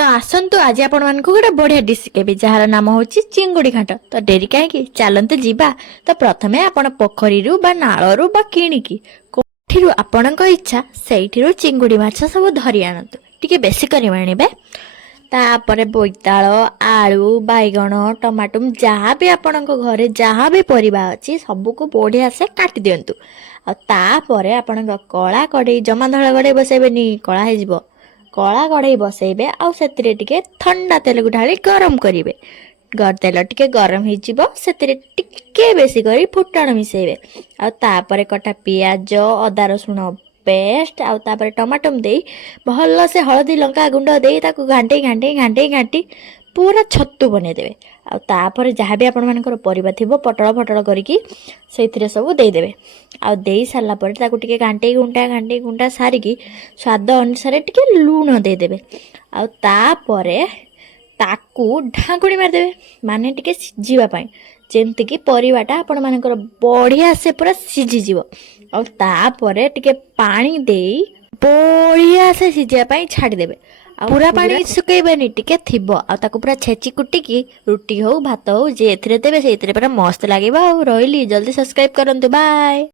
तो आसतु आज आपण मानक गोटे बढ़िया डिश केबी जार नाम हूँ चिंगुड़ी घाट। तो डेरी कहीं चलते जीवा। तो प्रथमे आपण पोखरी बा नालू बा किणिकी कोठी आपण इच्छा से चिंगुड़ी माछ सब धरी आणतु टिके बेसी कर आनिबे। तापर बोईताल आलू बैगण टमाटो जहाँ भी आपण घरे जहाँ भी परिबा अच्छी सबको बढ़िया से काटी दिंतु। आपर आपण कला कड़े जमा धड़ा कड़े बसैबेनी कला हो कला कड़े बसैबे आउ से ठंडा तेल को ढाली गरम करेंगे। तेल टिके गरम होके बेसी कर फुटण मिसेबे आपर कटा पियाज अदा रसुण पेस्ट आपर टमाटो दे भल से हलदी लंका गुंड दे ताकू घांटे घांटे घांटे घांटी पूरा छतु बनईदेवे। आपर जहाँ भी आपण मानकर परिबा थिबो पटल फटल करिकी सेथिरे सब देदेवे। आ दे सारा पर ताकू टिके घांटे गुंटा सारिकी स्वाद अनुसार टिके लूण देदेवे। आ तापरे ताकू ढाकुणी मारदेवे माने टिके सिझिबा पई जेमति कि परिबाटा आपण मानकर बढ़िया से पूरा सिझी जीवो। आ तापरे टिके पानी देई बढ़िया से सिझिया पई छाड़ी देबे। पूरा पानी सुकेबेनी टिके थिबो आ ताकू पूरा छेची कुटिकी रुटी हो भात हो जे एथिरे देबे से एथिरे पूरा मस्त लागिबा। आ रहिली जल्दी सब्सक्राइब करंतु बाय।